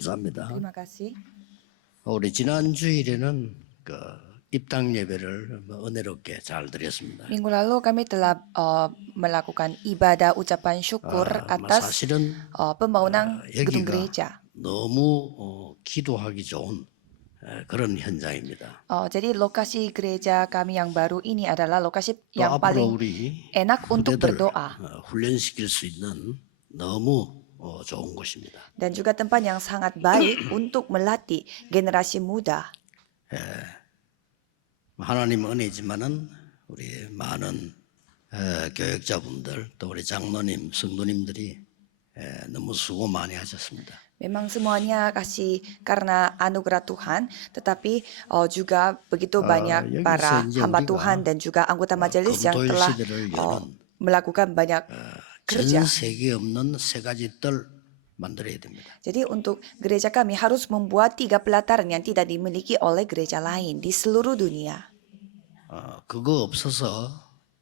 감사합니다. Terima kasih. 우리 지난 주일에는 그 입당 예배를 은혜롭게 잘 드렸습니다. Minggu lalu kami telah melakukan ibadah ucapan syukur atas 사실은 pembangunan gedung 여기가 gereja. 너무 기도하기 좋은 그런 현장입니다. Jadi lokasi gereja kami yang baru ini adalah lokasi 또 yang 앞으로 paling 우리 enak untuk 후대들 berdoa 훈련시킬 수 있는 너무 좋은 곳입니다. dan juga tempat yang sangat baik untuk melatih generasi muda. 하나님 은혜지만은 우리 많은 교역자분들 또 우리 장로님, 성도님들이 너무 수고 많이 하셨습니다. Memang semuanya kasih karena anugerah Tuhan, tetapi juga begitu banyak para 여기서 이제 hamba 우리가 Tuhan dan juga anggota majelis yang 금토일 telah 시대를 여는 melakukan banyak kerja. 전 세계에 없는 세 가지 뜰 만들어야 됩니다. Jadi untuk gereja kami harus membuat 3 pelataran yang tidak dimiliki oleh gereja lain di seluruh dunia. 그거 없어서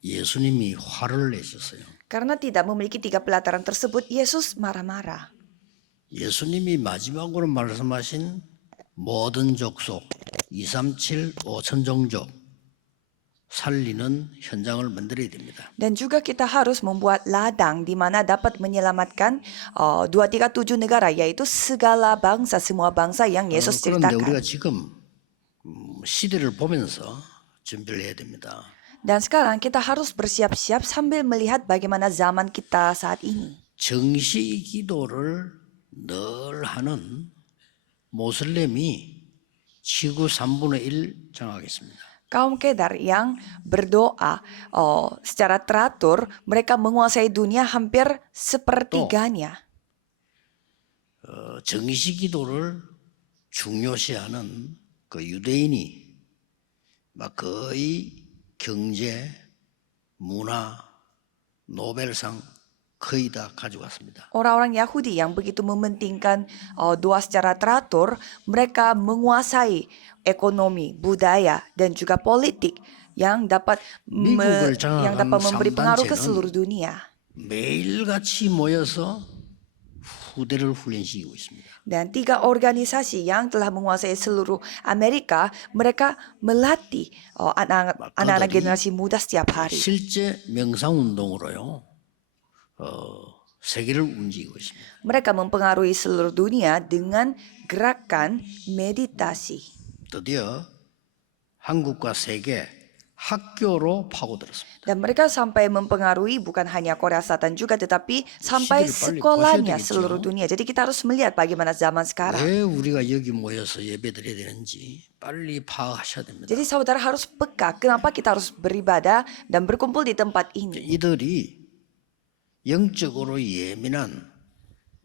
예수님이 화를 내셨어요. Karena tidak memiliki 3 pelataran tersebut, Yesus marah-marah. 예수님이 마지막으로 말씀하신 모든 족속 237 5천 종족 살리는 현장을 만들어야 됩니다. Dan juga kita harus membuat ladang di mana dapat menyelamatkan 237 negara, yaitu segala bangsa, semua bangsa yang Yesus 그런데 우리가 ceritakan. 지금 시대를 보면서 준비를 해야 됩니다. Dan sekarang kita harus bersiap-siap sambil melihat bagaimana zaman kita saat ini. 정시 기도를 늘 하는 모슬렘이 지구 3분의 1 정하겠습니다. Kaum Kedar yang berdoa secara teratur, mereka menguasai dunia hampir sepertiganya. 정시 기도를 중요시하는 그 유대인이 막 거의 경제, 문화, 노벨상 거의 다 가져갔습니다. Orang-orang Yahudi yang begitu mementingkan doa secara teratur, mereka menguasai ekonomi, budaya, dan juga politik yang dapat 미국을 장악한 memberi pengaruh ke 삼단체는 seluruh dunia. 매일같이 모여서 후대를 훈련시키고 있습니다. Dan 3 organisasi yang telah menguasai seluruh Amerika, mereka melatih anak-anak generasi muda setiap hari. 실제 명상운동으로요. 세계를 움직이고 있습니다. Mereka mempengaruhi seluruh dunia dengan gerakan meditasi. 드디어 한국과 세계 학교로 파고들었습니다. Dan mereka sampai mempengaruhi bukan hanya Korea Selatan juga, tetapi sampai 시대를 빨리 sekolahnya 보셔야 되겠죠. seluruh dunia. Jadi kita harus melihat bagaimana zaman sekarang. 왜 우리가 여기 모여서 예배드려야 되는지 빨리 파악하셔야 됩니다. Jadi saudara harus peka kenapa kita harus beribadah dan berkumpul di tempat ini. 이들이 영적으로 예민한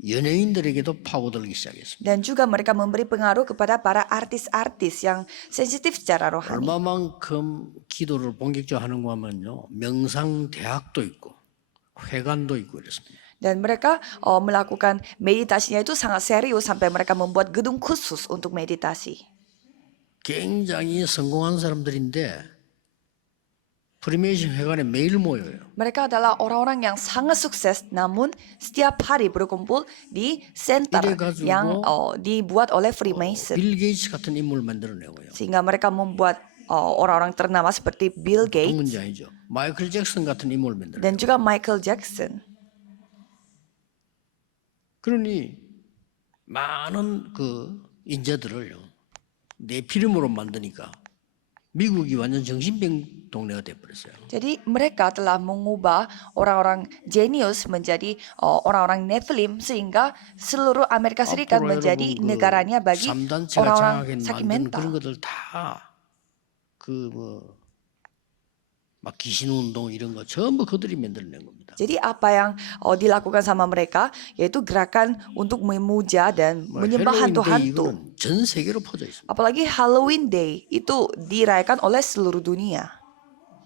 연예인들에게도 파고들기 시작했습니다. Dan juga mereka memberi pengaruh kepada para artis-artis yang sensitif secara rohani. 얼마만큼 기도를 본격적으로 하는가 하면요. 명상대학도 있고 회관도 있고 이렇습니다. Dan mereka melakukan meditasinya itu sangat serius sampai mereka membuat gedung khusus untuk meditasi. 굉장히 성공한 사람들인데 프리메이션 회관에 매일 모여요. Mereka adalah orang-orang yang sangat sukses, namun setiap hari berkumpul di center 이래가지고 yang dibuat oleh Freemason. 빌 게이츠 같은 인물을 만들어내고요. Sehingga mereka membuat orang-orang ternama seperti Bill Gates 문제 아니죠. 마이클 잭슨 같은 인물을 만들어내고. dan juga Michael Jackson. 그러니 많은 그 인재들을요. 내 피름으로 만드니까 미국이 완전 정신병 동네가 돼버렸어요. Jadi mereka telah mengubah orang-orang jenius menjadi orang-orang Nephilim sehingga seluruh Amerika Serikat 앞으로 menjadi 여러분 negaranya bagi 3단체가 orang-orang 장악해 sakit 만든 mental. 그런 것들 다 막 귀신 운동 이런 거 전부 그들이 만들어낸 겁니다. Jadi apa yang dilakukan sama mereka yaitu gerakan untuk memuja dan menyembah 헬로윈 데이 hantu-hantu. 이거는 전 세계로 퍼져 있습니다. Apalagi Halloween Day itu dirayakan oleh seluruh dunia.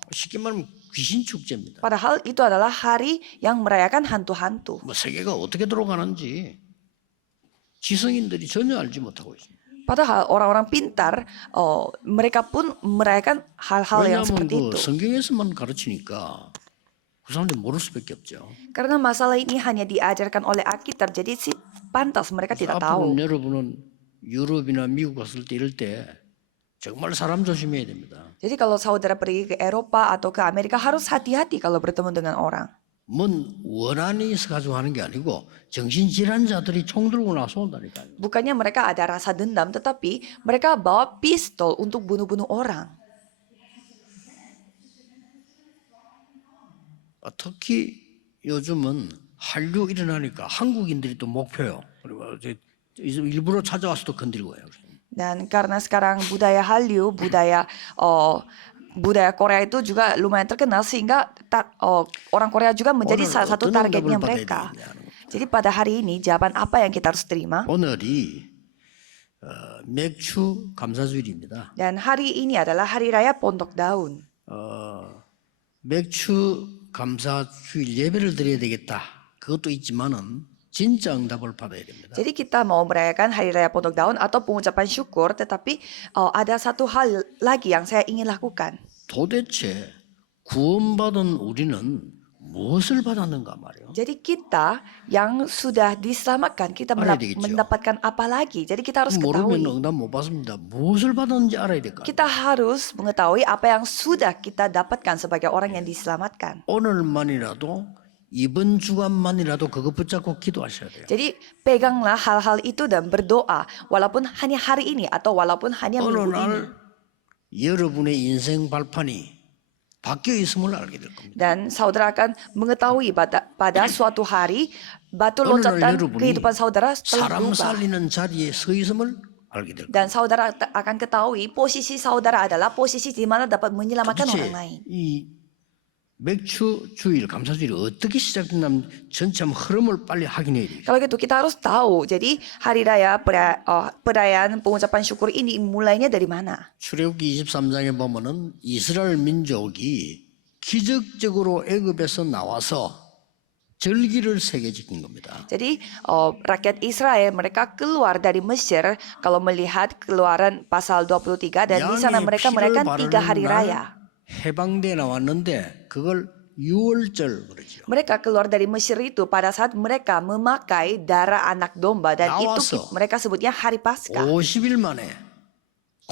쉽게 말하면 귀신 축제입니다. Padahal itu adalah hari yang merayakan hantu-hantu. 뭐 세계가 어떻게 돌아가는지 지성인들이 전혀 알지 못하고 있습니다. Padahal orang-orang pintar, mereka pun merayakan hal-hal yang 왜냐하면 seperti 그 itu. 성경에서만 가르치니까 그 사람들이 모를 수밖에 없죠. Karena masalah ini hanya diajarkan oleh Alkitab, jadi pantas mereka tidak tahu. 앞으로는 여러분은 유럽이나 미국 갔을 때 이럴 때 정말 사람 조심해야 됩니다. Jadi kalau saudara pergi ke Eropa atau ke Amerika harus hati-hati kalau bertemu dengan orang. 뭔 원한이 있어가지고 하는 게 아니고 정신질환자들이 총 들고 나서 온다니까요. Bukannya mereka ada rasa dendam, tetapi mereka bawa pistol untuk bunuh-bunuh orang. 특히 요즘은 한류 일어나니까 한국인들이 또 목표요. 그리고 일부러 찾아와서 또 건드리고 해요. Dan karena sekarang budaya Hallyu, budaya Korea itu juga lumayan terkenal sehingga orang Korea juga menjadi salah satu targetnya mereka. Jadi pada hari ini jawaban apa yang kita harus terima? 오늘이 맥주 감사주일입니다. Dan hari ini adalah hari raya Pondok Daun. 맥주 감사주일 예배를 드려야 되겠다. 그것도 있지만은 진짜 응답을 받아야 됩니다. Jadi kita mau merayakan hari raya Pondok Daun atau pengucapan syukur, tetapi ada satu hal lagi yang saya ingin lakukan. 도대체 구원받은 우리는 무엇을 받았는가 말이에요. Jadi kita yang sudah diselamatkan, kita 알아야 되겠죠. mendapatkan apa lagi? Jadi kita harus 모르면 ketahui. 응답 못 받습니다. 무엇을 받았는지 알아야 될까? Kita harus mengetahui apa yang sudah kita dapatkan sebagai orang yang diselamatkan. 오늘만이라도 이번 주간만이라도 그거 붙잡고 기도하셔야 돼요. Jadi peganglah hal-hal itu dan berdoa, walaupun hanya hari ini atau walaupun hanya 어느 minggu ini. 날 여러분의 인생 발판이 바뀌어 있음을 알게 될 겁니다. Dan saudara akan mengetahui pada suatu hari batu 어느 날 loncatan 여러분이 kehidupan saudara telah 사람 berubah. 살리는 자리에 서 있음을 알게 될 겁니다. Dan saudara akan ketahui posisi saudara adalah posisi di mana dapat menyelamatkan orang lain. 이 맥주 주일 감사주일이 어떻게 시작됐냐면 전체 흐름을 빨리 확인해야 돼요. Kalau gitu kita harus tahu. Jadi hari raya perayaan pengucapan syukur ini mulainya dari mana? 출애굽기 23장에 보면은 이스라엘 민족이 기적적으로 애굽에서 나와서 절기를 세계 지킨 겁니다. Jadi rakyat Israel mereka keluar dari Mesir kalau melihat Keluaran pasal 23 dan di sana mereka merayakan 3 hari raya. 해방돼 나왔는데 그걸 유월절 그러죠. Mereka keluar dari Mesir itu pada saat mereka memakai darah anak domba dan itu 나와서 mereka sebutnya hari Paskah. 50일 만에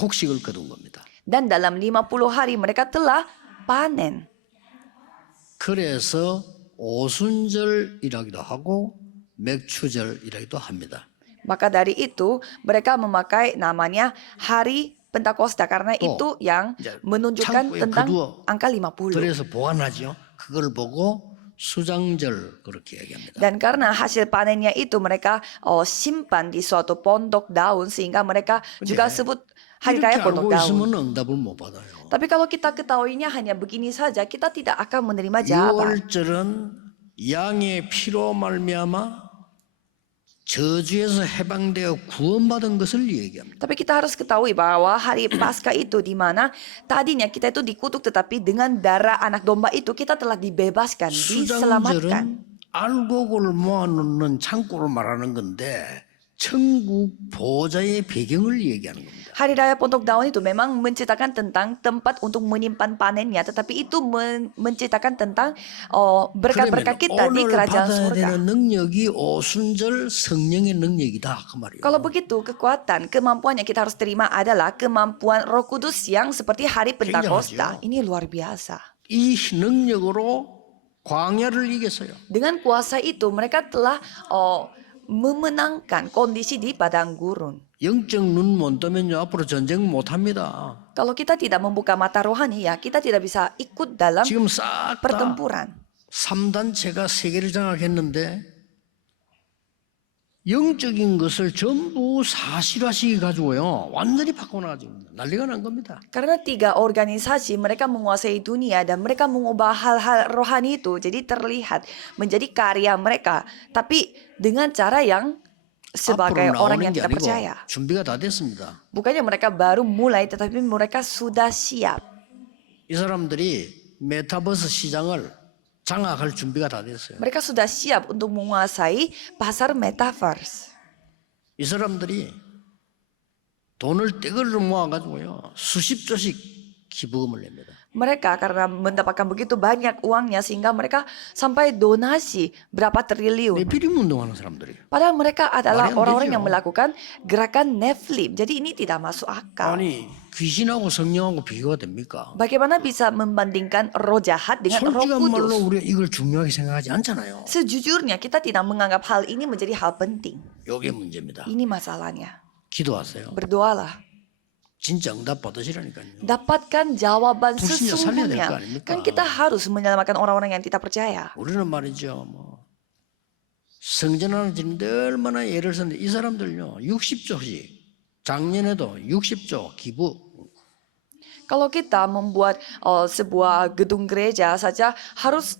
곡식을 거둔 겁니다. Dan dalam 50 hari mereka telah panen. 그래서 오순절이라기도 하고 맥추절이라기도 합니다. Maka dari itu mereka memakai namanya hari Pentakosta karena itu yang menunjukkan 창고에 tentang 거두어 angka 50. 그래서 보관하죠. 그걸 보고 수장절 그렇게 얘기합니다. Dan karena hasil panennya itu mereka simpan di suatu pondok daun sehingga mereka juga sebut hari 이렇게 raya pondok 알고 daun. 있으면 응답을 못 받아요. Tapi kalau kita ketahuinya hanya begini saja, kita tidak akan menerima jawaban. 유월절은 양의 피로 말미암아 저주에서 해방되어 구원받은 것을 얘기합니다. Tapi kita harus ketahui bahwa hari Paskah itu di mana tadinya kita itu dikutuk tetapi dengan darah anak domba itu kita telah dibebaskan, diselamatkan. 수장절은 알곡을 모아놓는 창고를 말하는 건데 천국 보좌의 배경을 얘기하는 겁니다. Hari Raya Pondok Daun itu memang menceritakan tentang tempat untuk menyimpan panennya, tetapi itu menceritakan tentang berkat-berkat kita di 오늘 kerajaan 받아야 surga. 되는 능력이 오순절 성령의 능력이다 그 말이에요. Kalau begitu, kekuatan, kemampuan yang kita harus terima adalah kemampuan Roh Kudus yang seperti hari Pentakosta. 굉장하죠. Ini luar biasa. 이 능력으로 광야를 이겼어요. Dengan kuasa itu mereka telah memenangkan kondisi di padang gurun. 영적 눈 못 뜨면요 앞으로 전쟁 못 합니다. Kalau kita tidak membuka mata rohani ya kita tidak bisa ikut dalam 지금 싹 다 pertempuran. 3단체가 세계를 장악했는데 영적인 것을 전부 사실화시켜 가지고요 완전히 바꿔놔가지고 난리가 난 겁니다. Karena 3 organisasi mereka menguasai dunia dan mereka mengubah hal-hal rohani itu jadi terlihat menjadi karya mereka, tapi dengan cara yang sebagai 앞으로 orang 나오는 yang 게 tidak 아니고 percaya. 준비가 다 됐습니다. Bukannya mereka baru mulai tetapi mereka sudah siap. 이 사람들이 메타버스 시장을 장악할 준비가 다 됐어요. Mereka sudah siap untuk menguasai pasar metaverse. 이 사람들이 돈을 떼거를 모아가지고요 수십 조씩 기부금을 냅니다. Mereka karena mendapatkan begitu banyak uangnya sehingga mereka sampai donasi berapa 내 triliun. 비림 운동하는 사람들이에요. Padahal mereka adalah 말이 안 orang-orang 되죠. yang melakukan gerakan Nephilim. Jadi ini tidak masuk akal. 아니 귀신하고 성령하고 비교가 됩니까? Bagaimana bisa membandingkan roh jahat dengan roh 솔직한 말로 kudus? 우리가 이걸 중요하게 생각하지 않잖아요. Sejujurnya kita tidak menganggap hal ini menjadi hal penting. 이게 문제입니다. Ini masalahnya. 기도하세요. Berdoalah. 진짜 응답 받으시라니까요. Dapatkan jawaban 불신자 살려야 될 거 sesungguhnya. 아닙니까? Kan kita harus menyelamatkan orang-orang yang tidak percaya. 우리는 말이죠. 뭐 성전하는 짓는데 얼마나 예를 썼는데 이 사람들요 60조씩 작년에도 60조 기부. Kalau kita membuat sebuah gedung gereja saja harus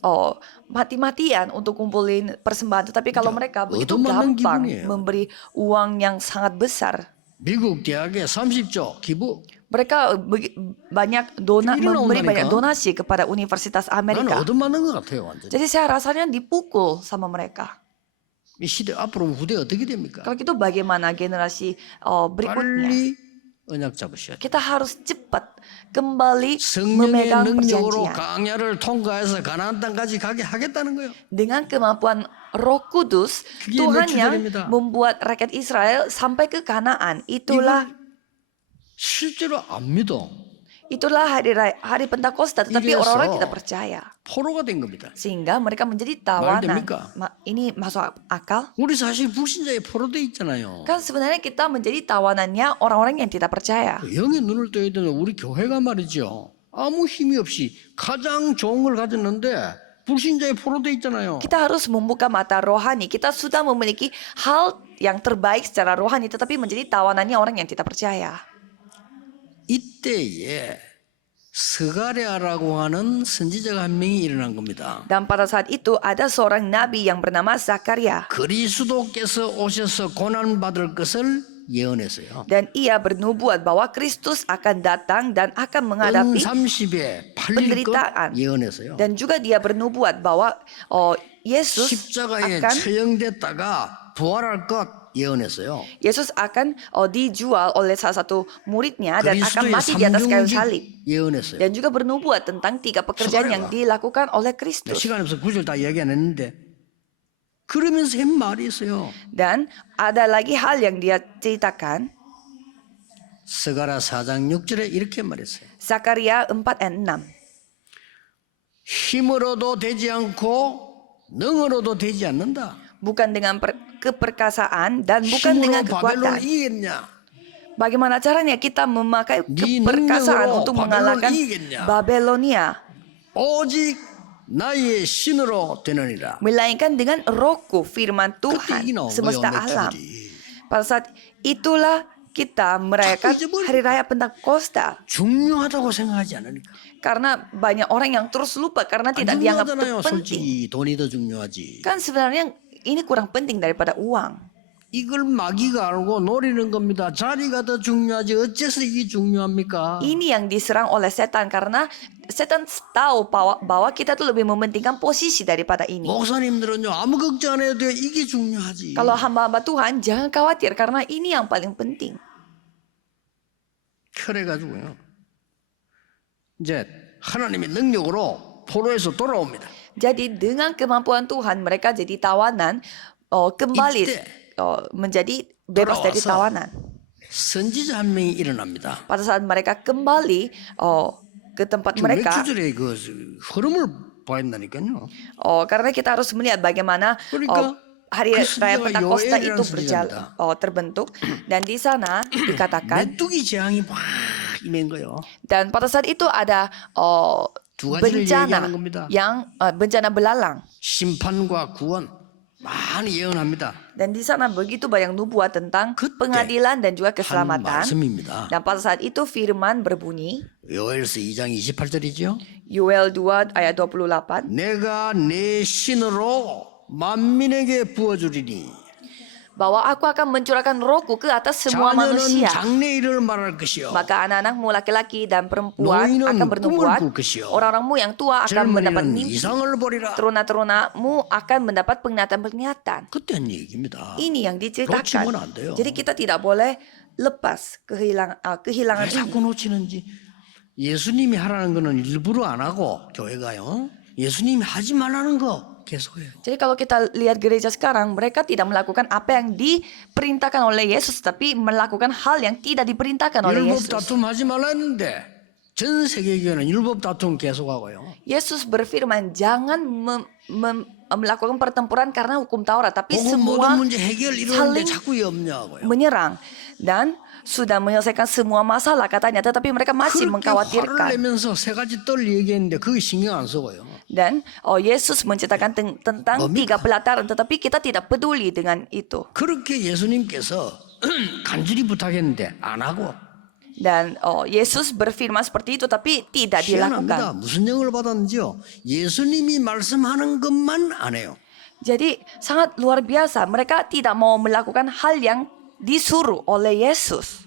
mati-matian untuk kumpulin persembahan. Tetapi kalau mereka begitu 얻어맞는 gampang 기분이에요. memberi uang yang sangat besar. 미국 대학에 30조 기부. Mereka banyak Ini memberi naundanika. banyak donasi kepada Universitas 나는 Amerika. 얻어맞는 것 같아요 완전. Jadi saya rasanya dipukul sama mereka. 이 시대 앞으로 후대 어떻게 됩니까? Kalau gitu bagaimana generasi berikutnya? 빨리 언약 잡으셔야 돼요. Kita harus cepat kembali 성령의 memegang 능력으로 perjanjian. 강야를 통과해서 가나안 땅까지 가게 하겠다는 거예요. Dengan kemampuan Roh Kudus, 그게 Tuhan yang mercusuar입니다. membuat rakyat Israel sampai ke Kanaan. Itulah 실제로 안 믿어. hari Pentakosta, tetapi 이래서 orang-orang tidak percaya. 포로가 된 겁니다. Sehingga mereka menjadi tawanan. 됩니까? Ini masuk akal? 우리 사실 불신자에 포로돼 있잖아요. Kan sebenarnya kita menjadi tawanannya orang-orang yang tidak percaya. 영의 눈을 떠야 되는 우리 교회가 말이죠. 아무 힘이 없이 가장 좋은 걸 가졌는데 불신자에 포로돼 있잖아요. Kita harus membuka mata rohani. Kita sudah memiliki hal yang terbaik secara rohani, tetapi menjadi tawanannya orang yang tidak percaya. 이때에 스가랴라고 하는 선지자가 한 명이 일어난 겁니다. Dan pada saat itu ada seorang nabi yang bernama Zakaria. 그리스도께서 오셔서 고난 받을 것을 예언했어요. Dan ia bernubuat bahwa Kristus akan datang dan akan menghadapi 30에 팔릴 것 penderitaan. 예언했어요. Dan juga dia bernubuat bahwa Yesus 십자가에 akan 처형됐다가 부활할 것 예언했어요. dijual oleh salah satu muridnya dan akan 그리스도의 mati di atas kayu 삼중직 salib. 예언했어요. Dan juga bernubuat tentang 3 pekerjaan yang dilakukan oleh Kristus. 시간 없어서 구절 다 얘기 안 했는데 그러면서 한 말이 있어요. Dan ada lagi hal yang dia ceritakan. 스가랴 4장 6절에 이렇게 말했어요. Zakaria 4 ayat 6. 힘으로도 되지 않고 능으로도 되지 않는다. Bukan dengan keperkasaan dan bukan dengan 힘으로 바벨론을 kekuatan. 이기겠냐? Bagaimana caranya kita memakai 네 keperkasaan 능력으로 untuk 바벨론을 mengalahkan 이기겠냐? Babelonia? 오직 나의 신으로 되느니라. Melainkan dengan rohku, firman 그때 Tuhan 이기 나온 semesta 거예요, alam. 맥주들이. Pada saat itulah kita merayakan hari raya Pentakosta. 중요하다고 생각하지 않으니까. Karena banyak orang yang terus lupa karena 안 tidak dianggap 중요하잖아요. penting. 솔직히 돈이 더 중요하지. Kan sebenarnya ini kurang penting daripada uang. 이걸 마귀가 알고 노리는 겁니다. 자리가 더 중요하지. 어째서 이게 중요합니까? Ini yang diserang oleh setan karena setan tahu bahwa kita tuh lebih mementingkan posisi daripada ini. 목사님들은요 아무 걱정 안 해도 돼요. 이게 중요하지. Kalau hamba-hamba Tuhan jangan khawatir karena ini yang paling penting. 그래가지고요. 이제 하나님의 능력으로 포로에서 돌아옵니다. Jadi dengan kemampuan Tuhan mereka jadi tawanan kembali 이때 menjadi bebas dari 돌아와서 tawanan. 선지자 한 명이 일어납니다. Pada saat mereka kembali ke tempat 지금 몇 mereka, 주절에 그 흐름을 봐야 된다니까요. karena kita harus melihat bagaimana 그러니까 hari 그 raya 선지자가 Pentakosta 요엘이라는 itu terbentuk dan di sana dikatakan 메뚜기 재앙이 막 임한 거예요. dan pada saat itu ada 두 가지를 얘기하는 bencana 겁니다. yang bencana belalang 심판과 구원 많이 예언합니다. dan di sana begitu banyak nubuat tentang 그때 pengadilan dan juga 한 keselamatan. 말씀입니다. Dan pada saat itu firman berbunyi 요엘서 2장 28절이죠. Yoel 2 ayat 28. 내가 내 신으로 만민에게 부어주리니 Bahwa aku akan mencurahkan rohku ke atas semua 자녀는 manusia. 장래일을 말할 것이요 Maka anak-anakmu laki-laki dan perempuan 노인은 akan bernubuat. 꿈을 꿀 것이요 Orang-orangmu yang tua akan mendapat 젊은이는 mimpi. 이상을 보리라. Teruna-terunamu akan mendapat penglihatan-penglihatan. 그때 한 얘기입니다. Ini yang diceritakan. 놓치면 안 돼요. Jadi kita tidak boleh lepas kehilangan 왜 ini. 자꾸 놓치는지 예수님이 하라는 거는 일부러 안 하고 교회가요. 예수님이 하지 말라는 거 계속해요. Jadi kalau kita lihat gereja sekarang, mereka tidak melakukan apa yang diperintahkan oleh Yesus, tapi melakukan hal yang tidak diperintahkan oleh 율법 Yesus. 다툼 하지 말라 했는데 전 세계 교회는 율법 다툼 계속하고요. Yesus berfirman, jangan melakukan pertempuran karena hukum Taurat, tapi 복음 semua 모든 문제 해결 이러는데 saling 자꾸 염려하고요. menyerang dan sudah menyelesaikan semua masalah katanya, tetapi mereka masih 그렇게 화를 mengkhawatirkan. 내면서 세 가지 뜰 얘기했는데 그게 신경 안 쓰고요. Dan Yesus menceritakan tentang 뭡니까? 3 pelataran, tetapi kita tidak peduli dengan itu. 그렇게 예수님께서 간절히 부탁했는데 안 하고 Dan Yesus berfirman seperti itu, tapi tidak 희한합니다. dilakukan. 무슨 영을 받았는지요? 예수님이 말씀하는 것만 안 해요. Jadi sangat luar biasa. Mereka tidak mau melakukan hal yang disuruh oleh Yesus.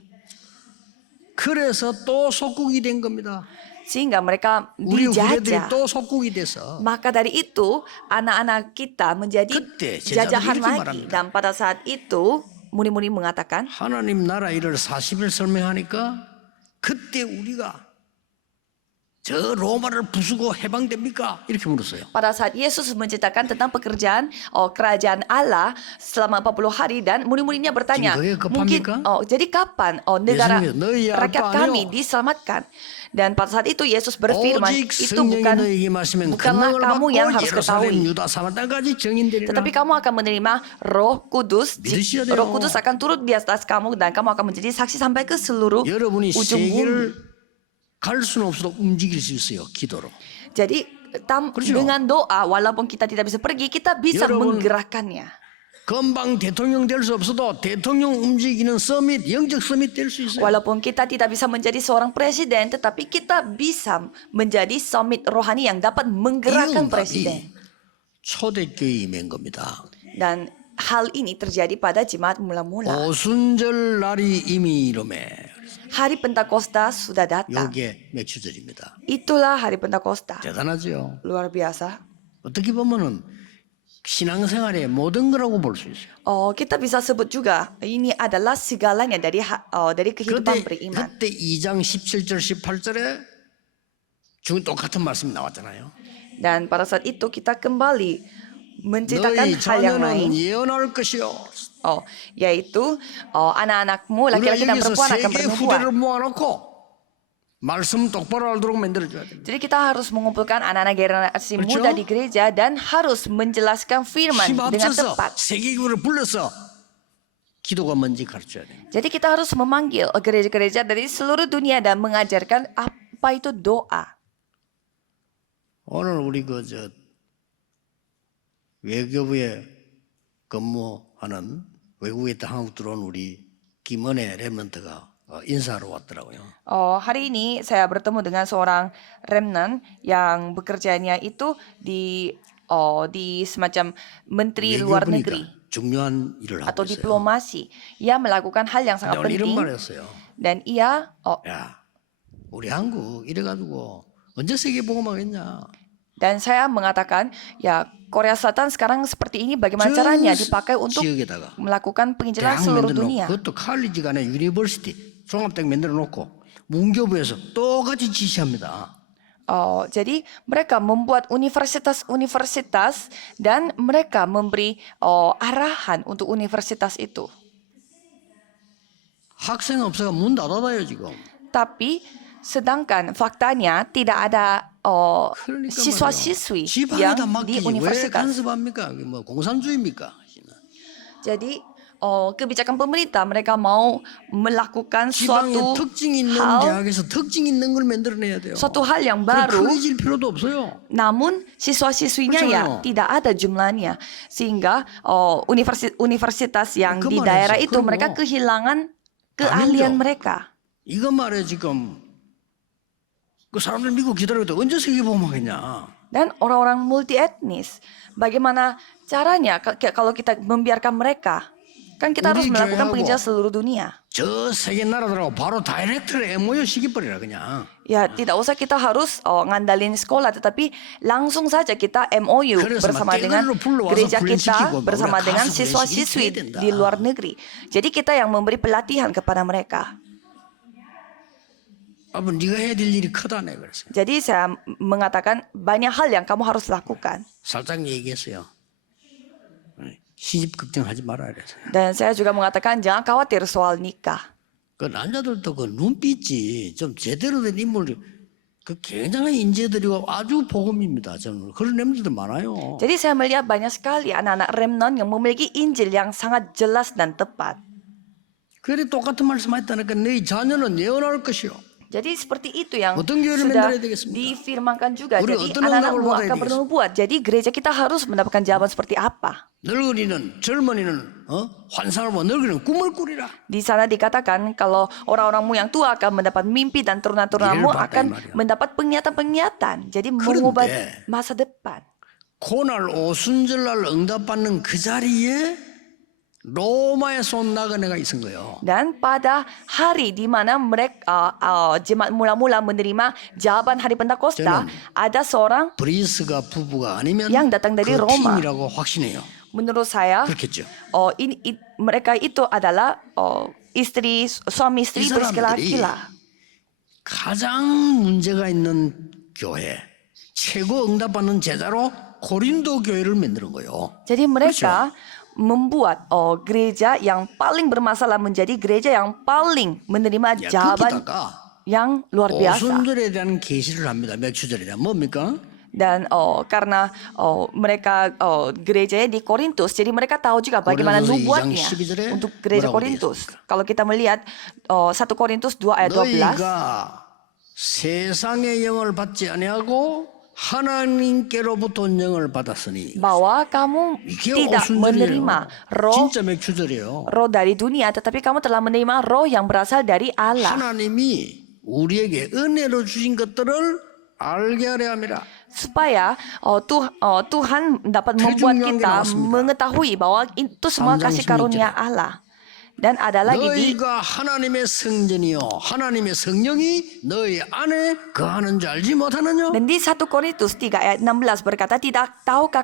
그래서 또 속국이 된 겁니다. Sehingga mereka 우리 후대들이 dijajah. 또 속국이 돼서 Maka dari itu anak-anak kita menjadi 그때 제자들이 jajahan 이렇게 lagi. 말합니다. Dan pada saat itu murid-murid mengatakan, 하나님 나라 일을 40일 설명하니까 그때 우리가 저 로마를 부수고 해방됩니까? 이렇게 물었어요. pada saat Yesus menceritakan tentang pekerjaan kerajaan Allah selama 40 hari, dan murid-muridnya bertanya, 지금 그게 mungkin 급합니까? jadi kapan negara 예수님께서 너희 알 rakyat 바 kami 아니요. diselamatkan? Dan pada saat itu Yesus berfirman, 오직 itu 성령이 너희에게 마시면 bukanlah 권능을 kamu 받고 yang harus 예루살렘 ketahui, 유다 사마리아까지 증인되리라. tetapi kamu akan menerima Roh Kudus. 믿으셔야 돼요. Roh Kudus akan turut di atas kamu dan kamu akan menjadi saksi sampai ke seluruh 여러분이 ujung bumi. 세계를 갈 수는 없어도 움직일 수 있어요. 기도로. Jadi 그렇죠. dengan doa, walaupun kita tidak bisa pergi, kita bisa 여러분, menggerakkannya. 금방 대통령 될 수 없어도 대통령 움직이는 서밋, 영적 서밋 될 수 있어요. Walaupun kita tidak bisa menjadi seorang presiden, tetapi kita bisa menjadi summit rohani yang dapat 이 menggerakkan 응답이 presiden. 초대교회에 임한 겁니다. Dan hal ini terjadi pada jemaat mula-mula. 오순절 날이 이미 이름에 Hari Pentakosta sudah datang. 요게 맥주절입니다. Itulah hari Pentakosta. 대단하죠. Luar biasa. 어떻게 보면은 신앙생활의 모든 거라고 볼 수 있어요. Kita bisa sebut juga ini adalah segalanya dari kehidupan beriman. 그때 2장 17절 18절에 지금 똑같은 말씀이 나왔잖아요. Dan pada saat itu kita kembali menceritakan 너희 hal yang lain. 자녀는 예언할 것이요. Yaitu anak-anakmu 우리가 laki-laki dan 여기서 perempuan akan 세계 bernubuat. 후대를 모아놓고 말씀 똑바로 알도록 만들어줘야 됩니다. Jadi kita harus mengumpulkan anak-anak generasi 그렇죠? muda di gereja dan harus menjelaskan firman 힘 dengan 합쳐서 tepat. 세계교회를 불러서 기도가 뭔지 가르쳐야 돼요. Jadi kita harus memanggil gereja-gereja dari seluruh dunia dan mengajarkan apa itu doa. 오늘 우리 외교부에 근무하는 외국에 한국 들어온 우리 김은혜 랩런트가 인사하러 왔더라고요. Hari ini saya bertemu dengan seorang remnant yang bekerjanya itu di semacam menteri luar negeri 중요한 일을 하고 atau 있어요. diplomasi. Ia melakukan hal yang sangat 오늘 이런 penting 말했어요. dan ia 야, 우리 한국 이래가지고 언제 세계 복음하겠냐? dan saya mengatakan, ya Korea Selatan sekarang seperti ini, bagaimana caranya dipakai untuk 지역에다가 melakukan penginjilan 대학 seluruh 만들어 놓고 dunia. 그것도 칼리지가 아니라 유니버시티 종합대학 만들어 놓고 문교부에서 똑같이 지시합니다. Jadi mereka membuat universitas-universitas dan mereka memberi arahan untuk universitas itu. 학생 없어가 문 닫아놔요 지금. Tapi sedangkan faktanya tidak ada 그러니까 siswa-siswi 지방에다 yang di 맡기지 왜 universitas. 간섭합니까? 뭐 공산주의입니까? Jadi kebijakan pemerintah mereka mau melakukan 지방에 suatu 특징 있는 hal 대학에서 특징 있는 걸 만들어내야 돼요. suatu hal yang 그럼 baru. 크게 질 필요도 없어요. Namun siswa-siswinya ya 그렇잖아요. tidak ada jumlahnya, sehingga universitas yang 그 di 말이죠. daerah itu 그럼 mereka 뭐. kehilangan keahlian mereka. 이것 말해 지금 그 사람들 믿고 기다리고 언제 세계 복음하겠냐? Dan orang-orang multi etnis, bagaimana caranya kalau kita membiarkan mereka? Kan kita harus 우리 melakukan 교회하고 penginjilan seluruh dunia. 저 세계 나라들하고 바로 다이렉트로 MOU 시켜버리라 그냥. Ya tidak usah kita harus ngandalin sekolah, tetapi langsung saja kita MOU 그래서 bersama 막 dengan 떼거리로 불러와서 gereja 훈련시키고 kita, 막 bersama 우리가 dengan 가수 siswa-siswi 훈련시켜야 된다. di luar negeri. Jadi kita yang memberi pelatihan kepada mereka. 아버 네가 해야 될 일이 크다 내 그랬어요. Jadi saya mengatakan banyak hal yang kamu harus lakukan. 살짝 얘기했어요. 시집 걱정하지 말아야 그랬어요. Dan saya juga mengatakan jangan khawatir soal nikah. 그 남자들도 그 눈빛이 좀 제대로 된 인물, 그 굉장한 인재들이고 아주 복음입니다. 저는 그런 렘들도 많아요. Jadi saya melihat banyak sekali anak-anak remnon yang memiliki Injil yang sangat jelas dan tepat. 그래 똑같은 말씀했다니까 네 자녀는 예언할 것이요. Jadi seperti itu yang 어떤 교회를 sudah 만들어야 되겠습니까? difirmankan juga. 우리 Jadi 어떤 응답을 anak-anakmu 받아야 akan 되겠습니까? bernubuat. Jadi gereja kita harus mendapatkan jawaban seperti apa. 늙은이는 젊은이는 환상을 보고 늙은이는 꿈을 꾸리라. Di sana dikatakan kalau orang-orangmu yang tua akan mendapat mimpi dan Mirar turunan-turunanmu patah, akan Maria. mendapat penglihatan-penglihatan. Jadi mengubah 그런데 masa depan. 고날 오순절날 응답받는 그 자리에 로마에서 온 나그네가 있은 거예요. Dan pada hari di mana mereka jemaat mula-mula menerima jawaban hari Pentakosta, 저는 ada seorang 브리스가 부부가 아니면 yang datang dari 그 Roma. 팀이라고 확신해요. Menurut saya, 그렇겠죠. mereka itu adalah suami 이 istri 사람들이 bersekila-kila. 가장 문제가 있는 교회, 최고 응답받는 제자로 고린도 교회를 만드는 거예요. Jadi mereka membuat gereja yang paling bermasalah menjadi gereja yang paling menerima 야, jawaban 거기다가 yang luar biasa. 오순절에 대한 계시를 합니다. 맥주절에 대한 뭡니까? Dan karena mereka gerejanya di Korintus, jadi mereka tahu juga bagaimana Korintus 2 nubuatnya 장 12절에 untuk gereja 뭐라고 Korintus. 되어 Kalau kita melihat 1 Korintus 2 ayat 12, 너희가 세상의 영을 받지 아니하고 하나님께로부터 영을 받았으니 bahwa kamu 이게 tidak 오순절이에요. menerima roh 진짜 맥주절이에요. dari dunia, tetapi kamu telah menerima roh yang berasal dari Allah. 하나님이 우리에게 은혜로 주신 것들을 알게 하려 함이라. Supaya Tuhan dapat membuat 중요한 게 kita 나왔습니다. mengetahui bahwa itu semua 3장 kasih karunia 16절에. Allah. Dan ada lagi di 너희가 하나님의 성전이요 하나님의 성령이 너희 안에 거하는 줄 알지 못하느냐? dan di 1 Korintus 3 ayat 16 berkata, tidak tahukah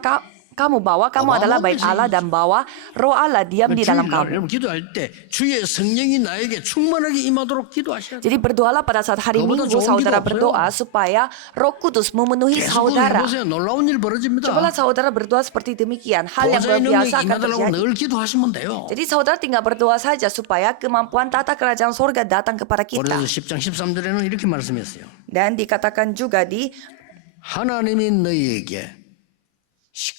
kamu bahwa kamu adalah bait Allah dan bahwa roh Allah diam di dalam 주일날 kamu. 여러분 기도할 때 주의 성령이 나에게 충만하게 임하도록 기도하셔야 돼요. Jadi berdoalah pada saat hari 그거보다 Minggu 좋은 saudara 기도 berdoa supaya Roh Kudus memenuhi 계속 saudara. 해보세요. 놀라운 일 벌어집니다. Cobalah saudara berdoa seperti demikian. Hal yang 보좌의 luar 능력이 biasa akan 임하달라고 terjadi. 늘 기도하시면 돼요. Jadi saudara tinggal berdoa saja supaya kemampuan tata kerajaan sorga datang kepada kita. 고린도서 10장 13절에는 이렇게 말씀했어요. Dan dikatakan juga di 하나님이 너희에게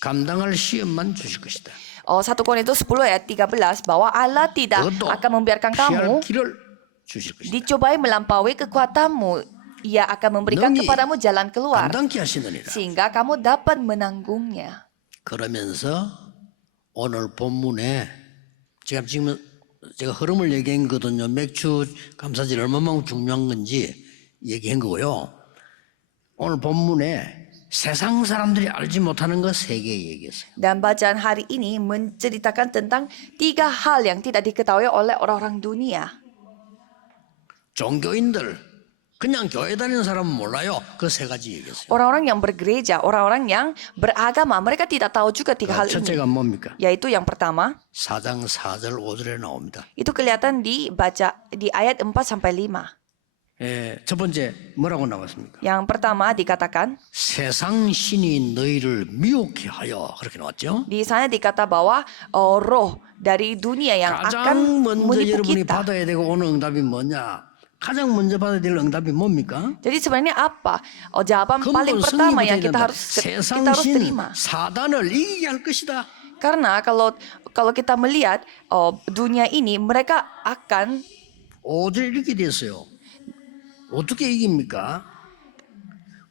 감당할 시험만 주실 것이다. 1 Korintus 10 ayat 13 bahwa Allah tidak 그것도 akan membiarkan 피할 kamu 길을 주실 것이다. dicobai melampaui kekuatanmu. Ia akan memberikan 능히 kepadamu jalan keluar 감당케 하시느니라. sehingga kamu dapat menanggungnya. 그러면서 오늘 본문에 제가 지금 제가 흐름을 얘기한 거거든요. 맥주 감사절이 얼마나 중요한 건지 얘기한 거고요. 오늘 본문에 세상 사람들이 알지 못하는 거 세 개 얘기했어요. Dan bacaan hari ini menceritakan tentang 3 hal yang tidak diketahui oleh orang-orang dunia. 종교인들, 그냥 교회 다니는 사람은 몰라요. 그 세 가지 얘기했어요. Orang-orang yang bergereja, orang-orang yang beragama, mereka tidak tahu juga 3 hal ini. 첫째가 뭡니까? Yaitu yang pertama, 4장 4절 5절에 나옵니다. itu kelihatan di ayat 4 sampai 5. 첫 번째 뭐라고 나왔습니까? Yang pertama dikatakan, 세상 신이 너희를 미혹해 하여 그렇게 나왔죠. di sana dikata bahwa roh dari dunia yang akan 가장 먼저 menipu 여러분이 kita. 받아야 되고 오는 응답이 뭐냐? 가장 먼저 받아야 될 응답이 뭡니까? Jadi sebenarnya apa? Jawaban paling 근본 pertama yang 승리부터 kita 된다. harus 세상 신 terima. 사단을 이기게 할 것이다. Karena kalau kita melihat dunia ini, mereka akan 5절 이렇게 됐어요. 어떻게 이깁니까?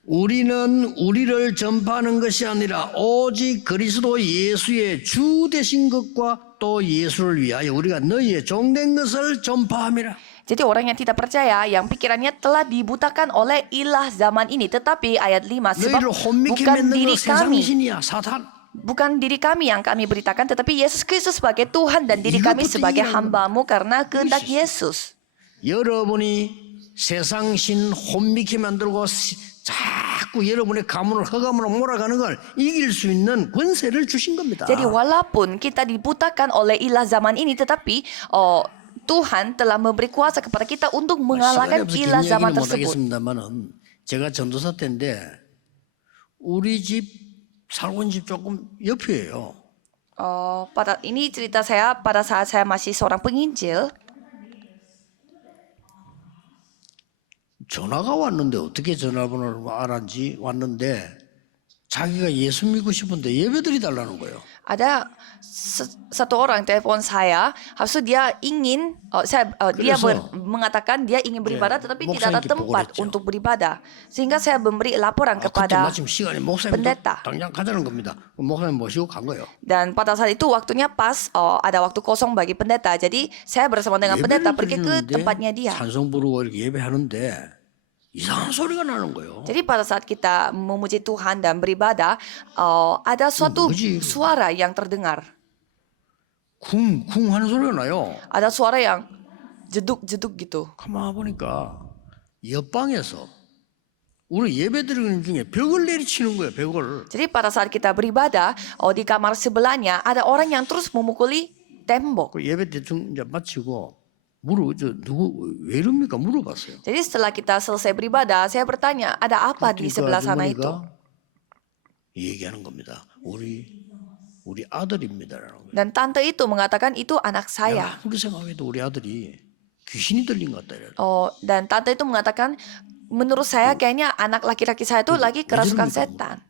우리는 우리를 전파하는 것이 아니라 오직 그리스도 예수의 주 되신 것과 또 예수를 위하여 우리가 너희의 종된 것을 전파함이라. Jadi orang yang tidak percaya, yang pikirannya telah dibutakan oleh ilah zaman ini. Tetapi ayat 5, sebab 너희를 혼미케 bukan 만든 diri 거 세상 kami, 신이야 사탄. bukan diri kami yang kami beritakan, tetapi Yesus Kristus sebagai Tuhan dan diri kami 이것부터 sebagai 이기라는 hambamu karena kehendak Yesus. 여러분이 세상 신 혼미케 만들고 자꾸 여러분의 가문을 허감으로 몰아가는 걸 이길 수 있는 권세를 주신 겁니다. Jadi walaupun kita dibutakan oleh ilah zaman ini, tetapi Tuhan telah memberi kuasa kepada kita untuk mengalahkan 시간이 없어서 ilah 긴 zaman 얘기는 tersebut. 못하겠습니다만은 제가 전도사 때인데 우리 집 살고 있는 집 조금 옆이에요. Pada ini cerita saya pada saat saya masih seorang penginjil. 전화가 왔는데 어떻게 전화번호를 알았지? 왔는데 자기가 예수 믿고 싶은데 예배드리 달라는 거예요. Ada satu orang telepon saya, habis itu dia ingin, dia 그래서 mengatakan dia ingin beribadah, tetapi tidak ada 목사님께 tempat 보고했죠. untuk beribadah. Sehingga saya memberi laporan 그때 kepada 마침 시간이 목사님도 pendeta. 당장 가자는 겁니다. 목사님 모시고 간 거예요. Dan pada saat itu waktunya pas, ada waktu kosong bagi pendeta. Jadi saya bersama dengan pendeta 예배를 pergi ke 드리는데 tempatnya dia. 찬송 부르고 이렇게 예배하는데 이상한 소리가 나는 거예요. Jadi pada saat kita memuji Tuhan dan beribadah, ada suatu 뭐지? suara yang terdengar. 쿵쿵 하는 소리가 나요. Ada suara yang jeduk-jeduk gitu. 가만 보니까 옆방에서 우리 예배드리는 중에 벽을 내리치는 거예요. 벽을. Jadi pada saat kita beribadah, di kamar sebelahnya ada orang yang terus memukuli tembok. 그 예배 대충 이제 마치고 누구 왜 이럽니까 물어봤어요. Jadi setelah kita selesai beribadah, saya bertanya, ada apa di sebelah sana itu? 얘기하는 겁니다. 우리 아들입니다라는 거예요. Dan tante itu mengatakan itu anak saya. 아무리 생각해도 우리 아들이 귀신이 들린 것 같다. 이래요. Dan tante itu mengatakan, menurut saya kayaknya anak laki-laki saya itu lagi kerasukan setan.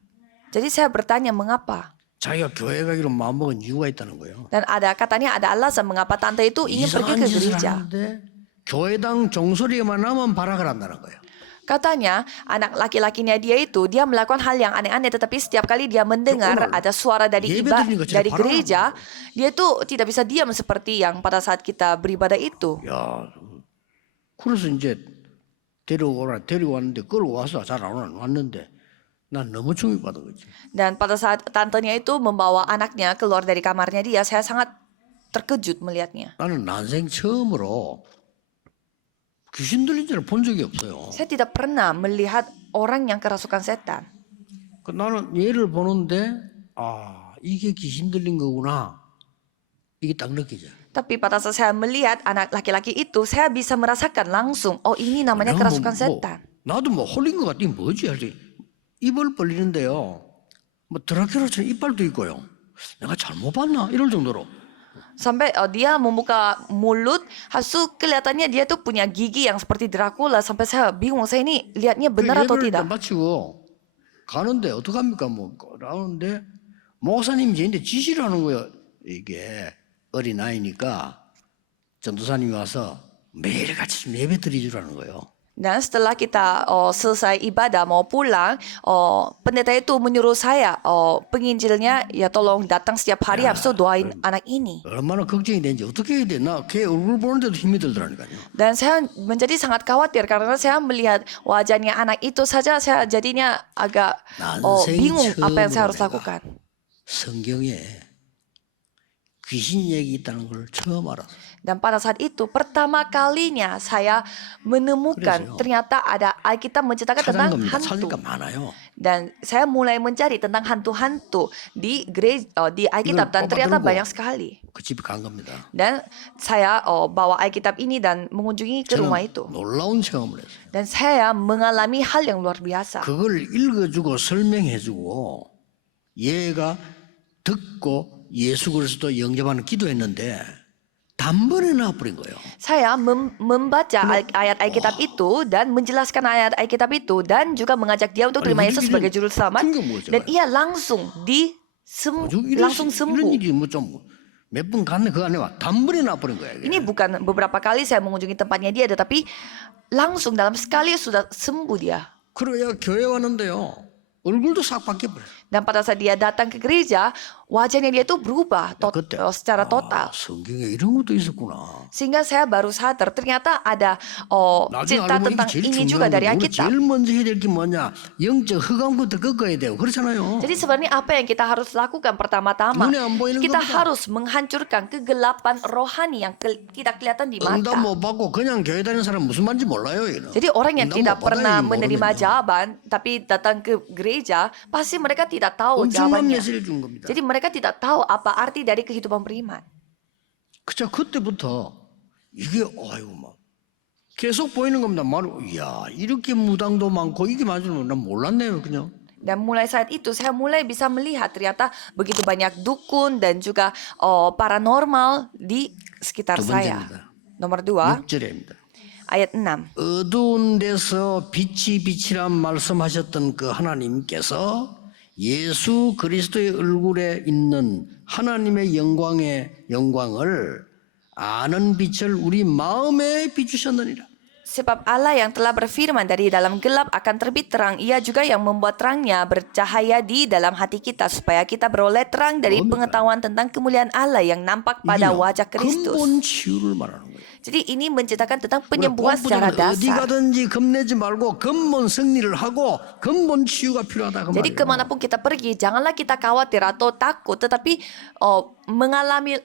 Jadi saya bertanya mengapa? 자기가 교회 가기로 마음먹은 이유가 있다는 거예요. Dan katanya ada alasan mengapa tante itu ingin pergi 이상한 ke 짓을 gereja. 하는데 교회당 종소리만 나면 발악을 한다는 거예요. Katanya anak laki-lakinya dia melakukan hal yang aneh-aneh, tetapi setiap kali dia mendengar ada suara dari dari gereja, dia itu tidak bisa diam seperti yang pada saat kita beribadah itu. 야, 그래서 이제 데리고 왔는데 끌고 와서 잘 안 왔는데 난 너무 충격받은 거지. Dan pada saat tantenya itu membawa anaknya keluar dari kamarnya dia, saya sangat terkejut melihatnya. 나는 난생 처음으로 귀신 들린 자를 본 적이 없어요. Saya tidak pernah melihat orang yang kerasukan setan. 나는 얘를 보는데 이게 귀신 들린 거구나. 이게 딱 느껴져. Tapi pada saat saya melihat anak laki-laki itu, saya bisa merasakan langsung, oh ini namanya kerasukan setan. 나도 홀린 것 같더니 뭐지 할지 입을 벌리는데요. 드라큘라처럼 이빨도 있고요. 내가 잘못 봤나 이럴 정도로. Sampai dia membuka mulut, hasil kelihatannya dia tuh punya gigi yang seperti Dracula. Sampai saya bingung, saya ini lihatnya benar atau tidak. 마치고 가는데 어떡합니까? 나오는데 목사님이 저한테 지시를 하는 거예요. 이게 어린 아이니까 전도사님이 와서 매일같이 좀 예배 드리주라는 거예요. Dan setelah kita selesai ibadah mau pulang, pendeta itu menyuruh saya, penginjilnya, ya tolong datang setiap hari habis itu doain anak ini. 얼마나 걱정이 되는지 어떻게 해야 돼? 나 걔 얼굴 보는데도 힘이 들더라니까요. Dan saya menjadi sangat khawatir karena saya melihat wajahnya anak itu saja, saya jadinya agak bingung apa yang saya harus lakukan. 성경에 귀신 얘기 있다는 걸 처음 알았어요. Dan pada saat itu pertama kalinya saya menemukan ternyata ada Alkitab menceritakan tentang hantu. 찾으니까 많아요. Dan saya mulai mencari tentang hantu-hantu di gereja, di Alkitab, dan ternyata banyak sekali. 그 집에 간 겁니다. Dan saya bawa Alkitab ini dan mengunjungi ke rumah itu. 놀라운 체험을 했어요. Dan saya mengalami hal yang luar biasa. 그걸 읽어주고 설명해주고 얘가 듣고 예수 그리스도 영접하는 기도했는데 단번에 나와버린 거예요. Saya membaca ayat Alkitab itu dan menjelaskan ayat Alkitab itu dan juga mengajak dia untuk terima Yesus sebagai juru selamat, dan ia langsung langsung sembuh. 이런 일이 몇 번 갔네 그 안에 와 단번에 나와버린 거야. Ini bukan beberapa kali saya mengunjungi tempatnya dia, tetapi langsung dalam sekali sudah sembuh dia. 그래야 교회 왔는데요. 얼굴도 싹 바뀌어버려요. Dan pada saat dia datang ke gereja, wajahnya dia tuh berubah secara total. 성경에 이런 것도 있었구나. Sehingga saya baru sadar ternyata ada cerita tentang ini juga dari Alkitab. 제일 먼저 해야 될 게 뭐냐? 영적 흑암부터 꺾어야 돼요. 그렇잖아요. Jadi sebenarnya apa yang kita harus lakukan pertama-tama? Kita harus menghancurkan kegelapan rohani yang tidak kelihatan di mata. 응답 못 받고 그냥 교회 다니는 사람 무슨 말인지 몰라요. 이는. Jadi orang yang tidak pernah menerima jawaban tapi datang ke gereja, pasti mereka tidak tahu jawabannya. Jadi mereka tidak tahu apa arti dari kehidupan beriman. 그때부터 이게 아이고 막 계속 보이는 겁니다. 이야 이렇게 무당도 많고 이게 맞으면 난 몰랐네요 그냥. Dan mulai saat itu saya mulai bisa melihat ternyata begitu banyak dukun dan juga paranormal di sekitar 두 saya. 번째입니다. Nomor 2, 6절입니다. ayat 6. 어두운 데서 빛이 빛이란 말씀하셨던 그 하나님께서 예수 그리스도의 얼굴에 있는 하나님의 영광을 아는 빛을 우리 마음에 비추셨느니라. Sebab Allah yang telah berfirman dari dalam gelap akan terbit terang, ia juga yang membuat terangnya bercahaya di dalam hati kita supaya kita beroleh terang dari pengetahuan tentang kemuliaan Allah yang nampak pada wajah Kristus. 근본 치유를 말하는 거예요. Jadi ini menceritakan tentang penyembuhan secara 어디 dasar. 가든지 겁내지 말고 근본 승리를 하고 근본 치유가 필요하다 그 Jadi 말이에요. kemanapun kita pergi, janganlah kita khawatir atau takut, tetapi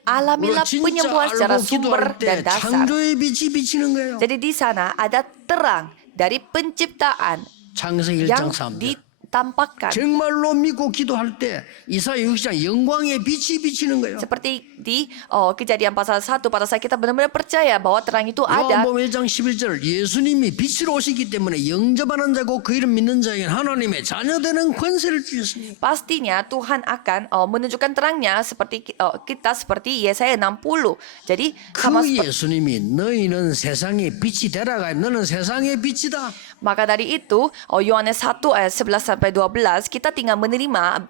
alamilah 진짜 penyembuhan secara 알고 sumber 기도할 때 dan dasar. 창조의 빛이 비치는 거예요. Jadi di sana ada terang dari penciptaan 창세기 yang 1장 3절. ditampakkan. 정말로 믿고 기도할 때 이사야 6장 영광의 빛이 비치는 거예요. Seperti di Kejadian pasal 1 pada saat kita benar-benar percaya bahwa terang itu ada. 요한복음 1장 11절 예수님이 빛으로 오시기 때문에 영접하는 자고 그 이름 믿는 자에게 하나님의 자녀되는 권세를 주셨습니다. Pastinya Tuhan akan menunjukkan terangnya seperti kita seperti Yesaya 60. Jadi sama 그 예수님이 너희는 세상의 빛이 되라가 너는 세상의 빛이다. maka dari itu Yohanes 1 ayat 11 sampai 12 kita tinggal menerima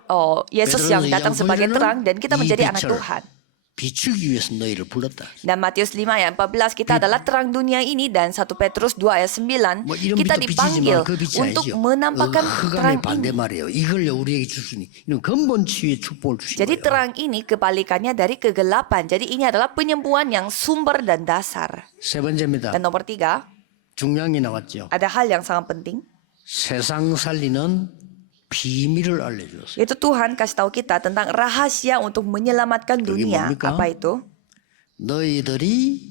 Yesus yang datang sebagai terang dan kita menjadi anak Tuhan. 비추기 위해서 너희를 불렀다. Dan Matius 5 ayat 14 kita adalah terang dunia ini dan 1 Petrus 2 ayat 9 kita dipanggil untuk menampakkan terang 흑암의 반대 ini. 말이에요. 이걸요 우리에게 주시니 이런 근본 치유의 축복을 주신 Jadi 거예요. terang ini kebalikannya dari kegelapan. Jadi ini adalah penyembuhan yang sumber dan dasar. 세 번째입니다. Dan nomor 3, 중량이 나왔죠. ada hal yang sangat penting. 세상 살리는 비밀을 알려주었어요. Yaitu Tuhan kasih tahu kita tentang rahasia untuk menyelamatkan dunia. 뭡니까? Apa itu? 너희들이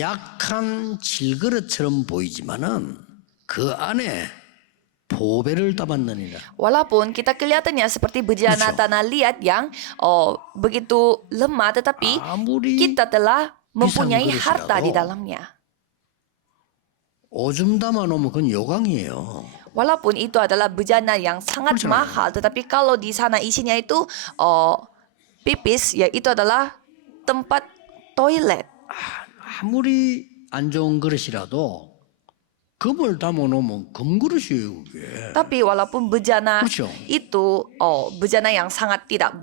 약한 질그릇처럼 보이지만은 그 안에 보배를 담았느니라. Walaupun kita kelihatannya seperti bejana Krucil. tanah liat yang begitu lemah, tetapi 아무리 kita telah mempunyai 비싼 harta di 그릇이라도 dalamnya. 오줌 담아놓으면 그건 요강이에요. Walaupun itu adalah bejana yang sangat 그렇잖아요. mahal, tetapi kalau di sana isinya itu pipis, ya itu adalah tempat toilet. 아무리 안 좋은 그릇이라도 금을 담아놓으면 금그릇이에요 그게. Tapi walaupun bejana 그렇죠. itu bejana yang sangat tidak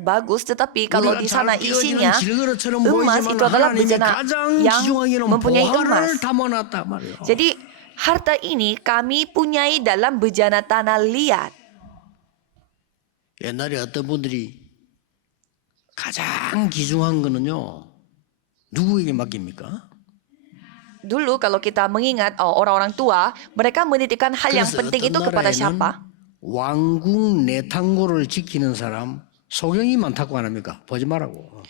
bagus, tetapi kalau 우리가 di sana 잘 끼어지는 isinya 질그릇처럼 emas, 보이지만 itu adalah 하나님이 bejana 가장 yang 귀중하게는 mempunyai 보화를 emas. 담아놨단 말이에요. Jadi harta ini kami punyai dalam bejana tanah liat. 옛날에 어떤 분들이 가장 귀중한 거는요 누구에게 맡깁니까? Dulu kalau kita mengingat orang-orang tua, mereka menitipkan hal yang 그래서 penting itu 어떤 kepada 나라에는 siapa? 왕궁 내탕고를 지키는 사람 소경이 많다고 안 합니까? 보지 말라고.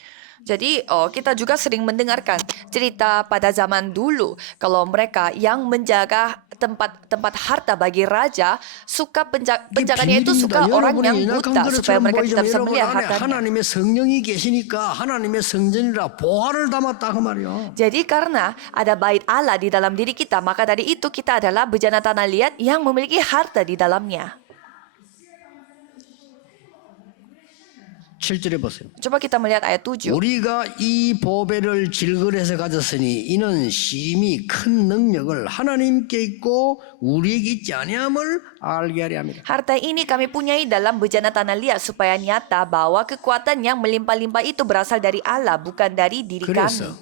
Jadi kita juga sering mendengarkan cerita pada zaman dulu kalau mereka yang menjaga tempat harta bagi raja suka penjaganya itu suka orang yang buta supaya mereka tidak bisa melihat hartanya. 하나님의 성령이 계시니까 하나님의 성전이라 보화를 담았다 그 말이요. Jadi karena ada bait Allah di dalam diri kita, maka dari itu kita adalah bejana tanah liat yang memiliki harta di dalamnya. 7절에 보세요. Coba kita melihat ayat 7. 우리가 이 보배를 질그릇에 가졌으니 이는 심히 큰 능력을 하나님께 있고 우리에게 있지 아니함을 알게 하려 합니다. Harta ini kami punyai dalam bejana tanah liat supaya nyata bahwa kekuatan yang melimpah-limpah itu berasal dari Allah, bukan dari diri 그래서 kami.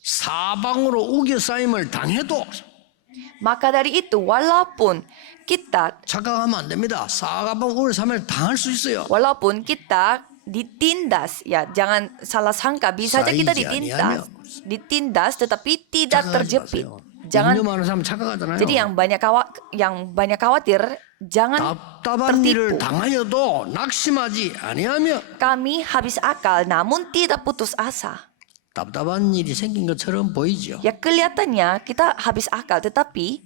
사방으로 우겨싸임을 당해도 Maka dari itu, walaupun kita 착각하면 안 됩니다. 사방으로 우겨싸임을 당할 수 있어요. walaupun kita ditindas, ya jangan salah sangka, bisa saja kita ditindas tetapi tidak 착각하지 terjepit. 마세요. Jangan. 염려 많은 사람 착각하잖아요. Jadi yang banyak khawatir, jangan 답답한 일을 tertipu. 당하여도 낙심하지 아니하며 Kami habis akal namun tidak putus asa. 답답한 일이 생긴 것처럼 보이죠. Ya kelihatannya kita habis akal, tetapi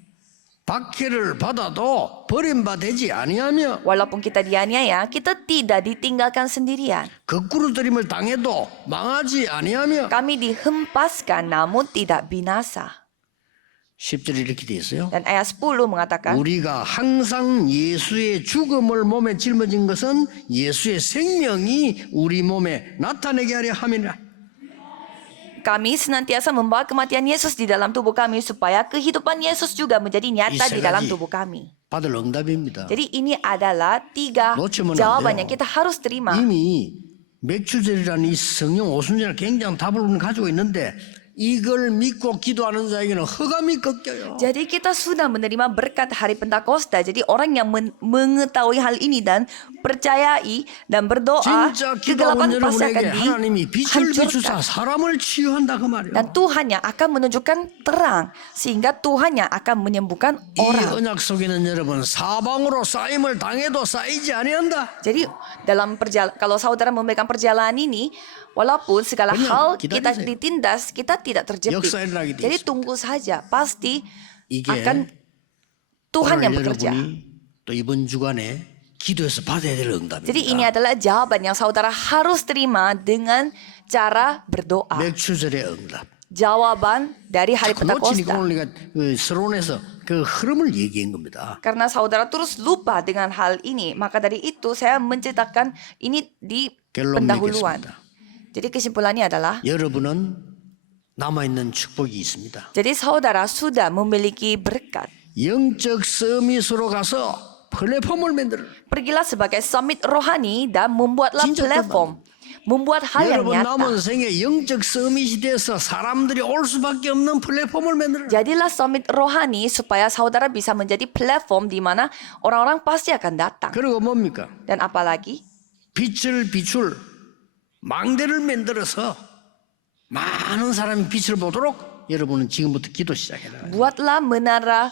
박해를 받아도 버림받지 아니하며 Walaupun kita dianiaya, kita tidak ditinggalkan sendirian. 거꾸로 들임을 당해도 망하지 아니하며 Kami dihempaskan namun tidak binasa. 10절에 이렇게 돼 있어요. Dan ayat 10 mengatakan, 우리가 항상 예수의 죽음을 몸에 짊어진 것은 예수의 생명이 우리 몸에 나타내게 하려 함이라. kami senantiasa membawa kematian Yesus di dalam tubuh kami supaya kehidupan Yesus juga menjadi nyata di dalam tubuh kami. 받을 응답입니다. Jadi ini adalah 3 놓치면 안 jawaban 돼요. yang kita harus terima. 이미 맥추절이라는 이 성령 오순절 굉장한 답을 우리는 가지고 있는데 이걸 믿고 기도하는 자에게는 허감이 꺾여요. Jadi kita sudah menerima berkat hari Pentakosta. Jadi orang yang mengetahui hal ini dan percayai dan berdoa, 진짜 기도하는 kegelapan pasti akan 여러분에게 하나님이 빛을 비추사 dihancurkan. 사람을 치유한다 그 말이에요. Dan Tuhan yang akan menunjukkan terang sehingga Tuhan yang akan menyembuhkan 이 orang. 언약 속에는 여러분 사방으로 쌓임을 당해도 쌓이지 아니한다. Jadi kalau saudara memegang perjalanan ini, walaupun segala 그냥 hal kita 기다리세요. ditindas, kita tidak terjepit. 역사 일어나게 돼 Jadi 있습니다. tunggu saja, pasti 이게 akan Tuhan yang 오늘 bekerja. 여러분이 또 이번 주간에 기도해서 받아야 될 응답입니다. Jadi ini adalah jawaban yang saudara harus terima dengan cara berdoa. 맥추절의 응답. Jawaban dari hari 자꾸 놓치니까 Pentakosta. 오늘 우리가 그 서론에서 그 흐름을 얘기한 겁니다. Karena saudara terus lupa dengan hal ini, maka dari itu saya menceritakan ini di 결론 pendahuluan. 맺겠습니다. Jadi kesimpulannya adalah, 여러분은 남아있는 축복이 있습니다. jadi saudara sudah memiliki berkat. 영적 서밋으로 가서 플랫폼을 만들어. Pergilah sebagai summit rohani dan membuatlah 진짜 platform. Membuat hal yang 여러분 nyata. 남은 생에 영적 서밋이 돼서 사람들이 올 수밖에 없는 플랫폼을 만들어. Jadilah summit rohani supaya saudara bisa menjadi platform di mana orang-orang pasti akan datang. 그리고 뭡니까? Dan apalagi, 빛을 비출 망대를 만들어서 많은 사람이 빛을 보도록 여러분은 지금부터 기도 시작해라. buatlah menara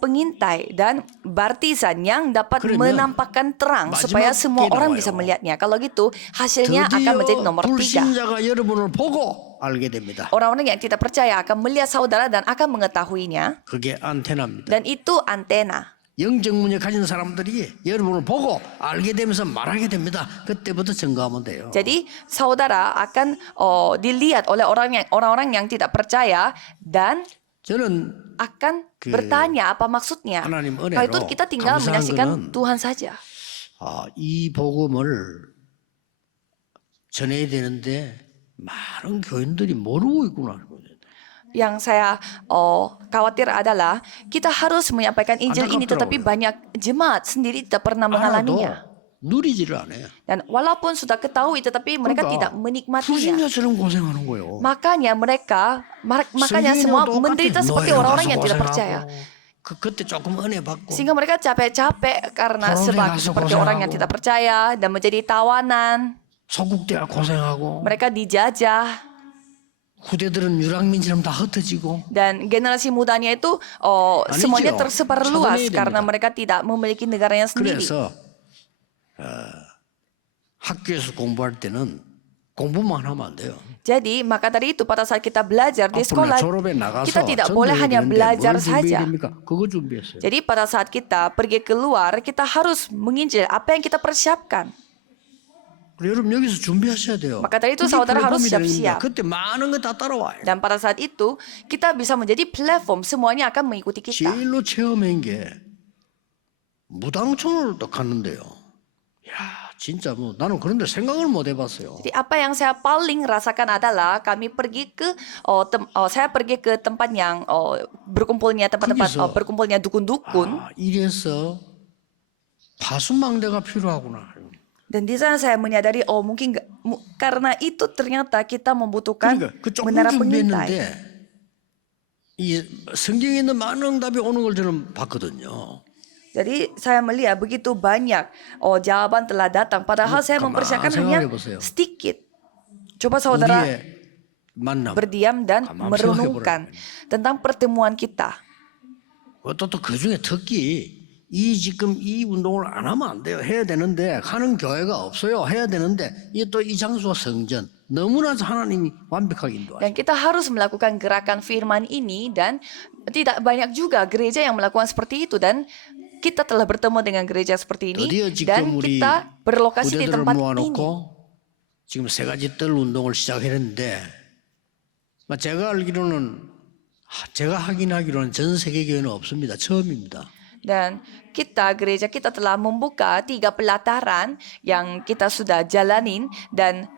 pengintai dan bartisan yang dapat 그러면 menampakkan terang 마지막 supaya semua 게 orang 나와요. bisa melihatnya. Kalau gitu hasilnya akan menjadi 드디어 nomor 3. 불신자가 여러분을 보고 알게 됩니다. Orang-orang yang tidak percaya akan melihat saudara dan akan mengetahuinya. 그게 안테나입니다. Dan itu antena. 영적 문제 가진 사람들이 여러분을 보고 알게 되면서 말하게 됩니다. 그때부터 증거하면 돼요. Jadi saudara akan dilihat oleh orang-orang yang tidak percaya dan 저는 akan bertanya apa maksudnya. 하나님 은혜로 Kalau itu kita tinggal 감사한 menyaksikan 거는 Tuhan saja. 이 복음을 전해야 되는데 많은 교인들이 모르고 있구나. Yang saya khawatir adalah kita harus menyampaikan Injil ini, tetapi banyak jemaat sendiri tidak pernah mengalaminya. 누리지를 않아요. Dan walaupun sudah ketahui, tetapi mereka tidak menikmatinya. 불신자처럼 고생하는 거예요. Makanya makanya semua menderita seperti orang-orang yang tidak percaya. 그때 조금 은혜 받고 Sehingga mereka capek-capek karena Corona seperti gosangan. orang yang tidak percaya dan menjadi tawanan. 소국대가 고생하고 Mereka dijajah. 후대들은 유랑민처럼 다 흩어지고 Dan generasi mudanya itu semuanya tersebar luas karena mereka tidak memiliki negaranya sendiri. 그래서 학교에서 공부할 때는 공부만 하면 안 돼요. Jadi maka dari itu pada saat kita belajar di 앞으로 sekolah 졸업에 나가서 kita tidak boleh 전도해야 hanya 되는데 belajar 뭘 준비해야 saja. 됩니까? 그거 준비했어요. Jadi pada saat kita pergi keluar kita harus menginjil apa yang kita persiapkan. 여러분 여기서 준비하셔야 돼요. Maka dari itu 그게 saudara harus 플랫폼이 되는 siap-siap. 겁니다. 그때 많은 거 다 따라와요. Dan pada saat itu kita bisa menjadi platform, semuanya akan mengikuti kita. 제일로 체험한 게 무당촌을 또 갔는데요. 야 진짜 뭐 나는 그런데 생각을 못 해봤어요. Jadi apa yang saya paling rasakan adalah kami pergi ke saya pergi ke tempat yang berkumpulnya tempat-tempat 거기서 berkumpulnya dukun-dukun. 이래서 파수망대가 필요하구나. Dan di sana saya menyadari mungkin karena itu ternyata kita membutuhkan 그러니까 그 조금 menara pengintai. 준비했는데 이 성경에 있는 많은 답이 오는 걸 저는 봤거든요. Jadi saya melihat begitu banyak jawaban telah datang. Padahal saya mempersiapkan hanya sedikit. Coba saudara 우리의 만남. berdiam dan merenungkan tentang pertemuan kita. 또 그 중에 특히 지금 이 운동을 안 하면 안 돼요. 해야 되는데 하는 교회가 없어요. 해야 되는데 이 또 이 장소가 성전. 너무나 하나님이 완벽하게 인도하시죠. Dan kita harus melakukan gerakan firman ini dan tidak banyak juga gereja yang melakukan seperti itu dan kita telah bertemu dengan gereja seperti ini 드디어 dan 지금 우리 kita berlokasi di 부대들을 tempat ini. 모아놓고 지금 세 가지 뜰 운동을 시작했는데 제가 알기로는 제가 확인하기로는 전 세계 교회는 없습니다. 처음입니다. Dan gereja kita telah membuka 3 pelataran yang kita sudah jalanin dan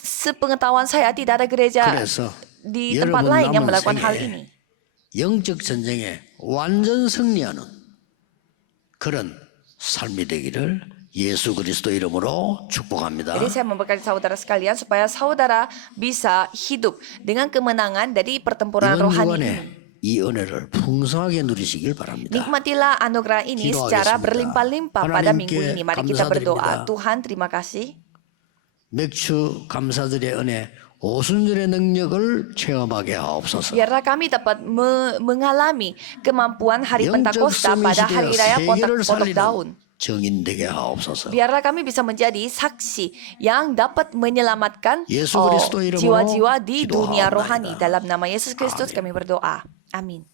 sepengetahuan saya tidak ada gereja 그래서 di tempat 여러분 lain yang 남은 melakukan hal 생에 ini. 영적 전쟁에 완전 승리하는 그런 삶이 되기를 예수 그리스도 이름으로 축복합니다. Jadi saya memberkati saudara sekalian supaya saudara bisa hidup dengan kemenangan dari pertempuran 이번 rohani 주간에 ini. 이 은혜를 풍성하게 누리시길 바랍니다. Nikmatilah anugerah ini secara 기도하겠습니다. berlimpah-limpah pada minggu 하나님께 ini. Mari kita berdoa. 감사드립니다. Tuhan, terima kasih. 맥주 감사들의 은혜 오순절의 능력을 체험하게 하옵소서. Biarlah kami dapat mengalami kemampuan hari 영적 Pentakosta 성인 pada 시대에 hari raya 세계를 Potok Daun. 살리는 정인 되게 하옵소서. Biarlah kami bisa menjadi saksi yang dapat menyelamatkan 예수 그리스도 이름으로 jiwa-jiwa di dunia 기도하옵나이다. rohani. Dalam nama Yesus Kristus 아멘. kami berdoa. Amin.